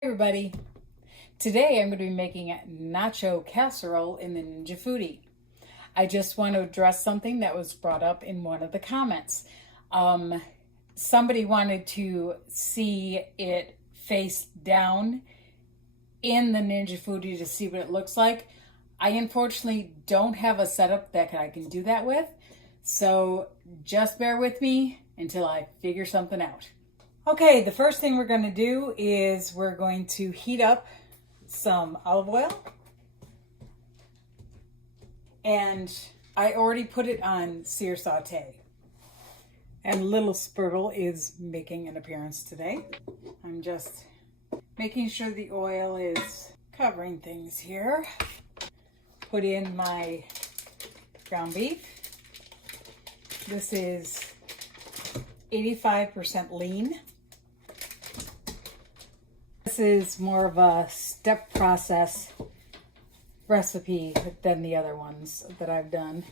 Hey everybody, today I'm going to be making nacho casserole in the Ninja FOODI. I just want to address something that was brought up in one of the comments. Somebody wanted to see it face down in the Ninja FOODI to see what it looks like. I unfortunately don't have a setup that I can do that with, so just bear with me until I figure something out. Okay, the first thing we're going to do is we're going to heat up some olive oil. And I already put it on sear saute. And little Spurtle is making an appearance today. I'm just making sure the oil is covering things here. Put in my ground beef. This is 85% lean. This is more of a step process recipe than the other ones that I've done.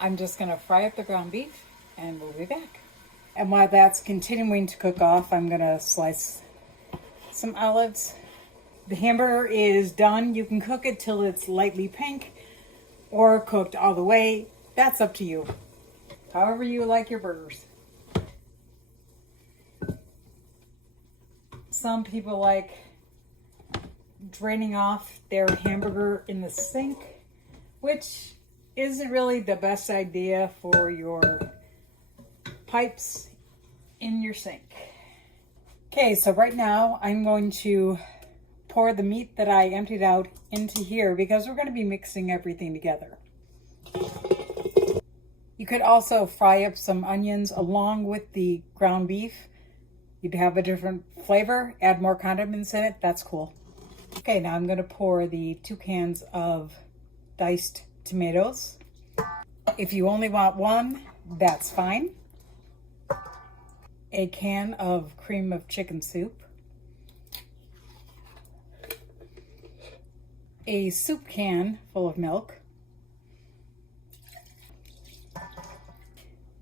I'm just going to fry up the ground beef and we'll be back. And while that's continuing to cook off, I'm going to slice some olives. The hamburger is done. You can cook it till it's lightly pink or cooked all the way. That's up to you. However you like your burgers. Some people like draining off their hamburger in the sink, which isn't really the best idea for your pipes in your sink. Okay, so right now I'm going to pour the meat that I emptied out into here because we're going to be mixing everything together. You could also fry up some onions along with the ground beef. You'd have a different flavor, add more condiments in it, that's cool. Okay, now I'm gonna pour the 2 cans of diced tomatoes. If you only want one, that's fine. A can of cream of chicken soup. A soup can full of milk.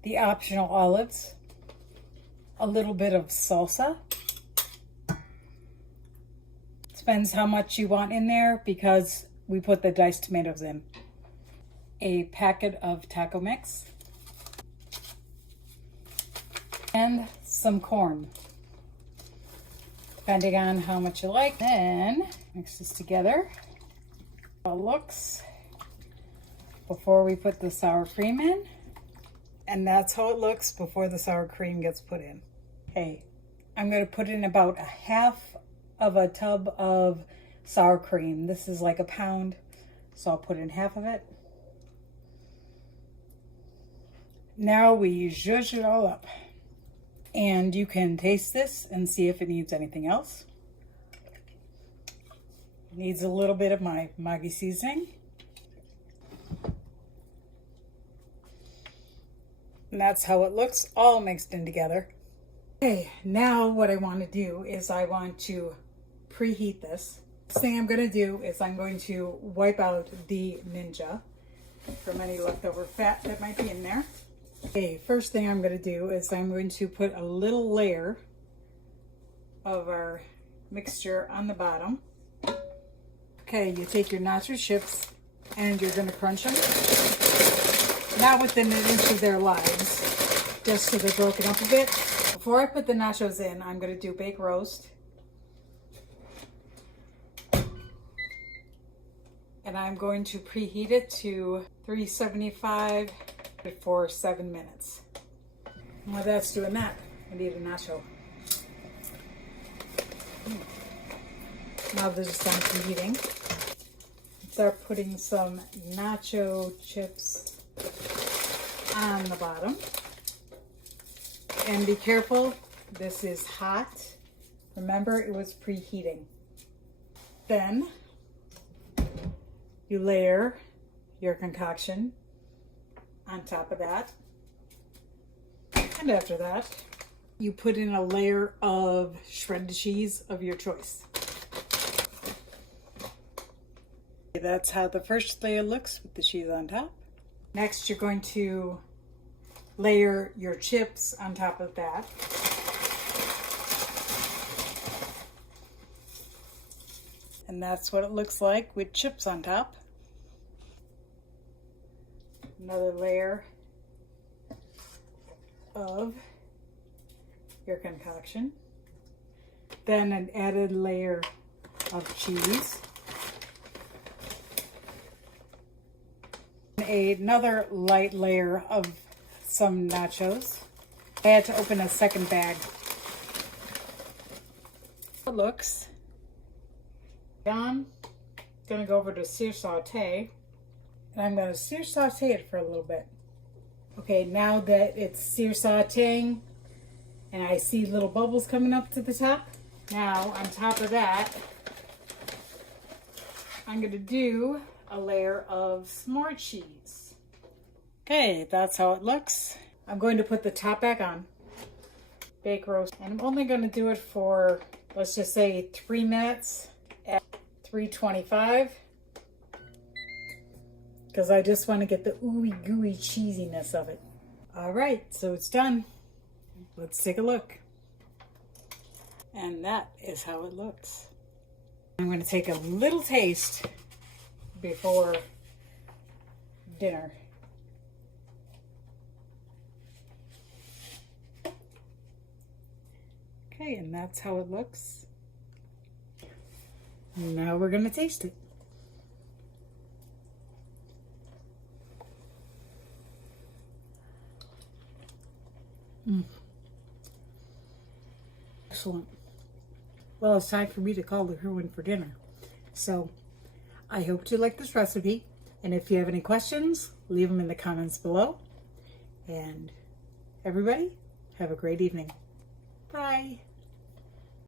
The optional olives. A little bit of salsa. Depends how much you want in there because we put the diced tomatoes in. A packet of taco mix. And some corn. Depending on how much you like. Then mix this together. How it looks before we put the sour cream in. And that's how it looks before the sour cream gets put in. Okay, I'm going to put in about a half of a tub of sour cream. This is like a pound, so I'll put in half of it. Now we zhuzh it all up. And you can taste this and see if it needs anything else. It needs a little bit of my Maggi seasoning. And that's how it looks, all mixed in together. Okay, now what I want to do is I want to preheat this. First thing I'm going to do is I'm going to wipe out the Ninja from any leftover fat that might be in there. Okay, first thing I'm going to do is I'm going to put a little layer of our mixture on the bottom. Okay, you take your nacho chips and you're going to crunch them. Not within an inch of their lives, just so they're broken up a bit. Before I put the nachos in, I'm going to do bake roast. And I'm going to preheat it to 375 for 7 minutes. And while that's doing that, I need a nacho. Now they're just done preheating. Start putting some nacho chips on the bottom. And be careful, this is hot. Remember, it was preheating. Then you layer your concoction on top of that. And after that, you put in a layer of shredded cheese of your choice. That's how the first layer looks with the cheese on top. Next, you're going to layer your chips on top of that. And that's what it looks like with chips on top. Another layer of your concoction. Then an added layer of cheese. Another light layer of some nachos. I had to open a second bag. It looks. I'm gonna go over to sear saute, and I'm gonna sear saute it for a little bit. Okay, now that it's sear sauteing and I see little bubbles coming up to the top, now on top of that, I'm gonna do a layer of s'more cheese. Okay, that's how it looks. I'm going to put the top back on. Bake roast, and I'm only gonna do it for, let's just say 3 minutes at 325. Because I just want to get the ooey gooey cheesiness of it. All right, so it's done. Let's take a look. And that is how it looks. I'm going to take a little taste before dinner. Okay, and that's how it looks. Now we're going to taste it. Excellent. Well, it's time for me to call the Herwin for dinner. So, I hope you like this recipe. And if you have any questions, leave them in the comments below. And everybody, have a great evening. Bye.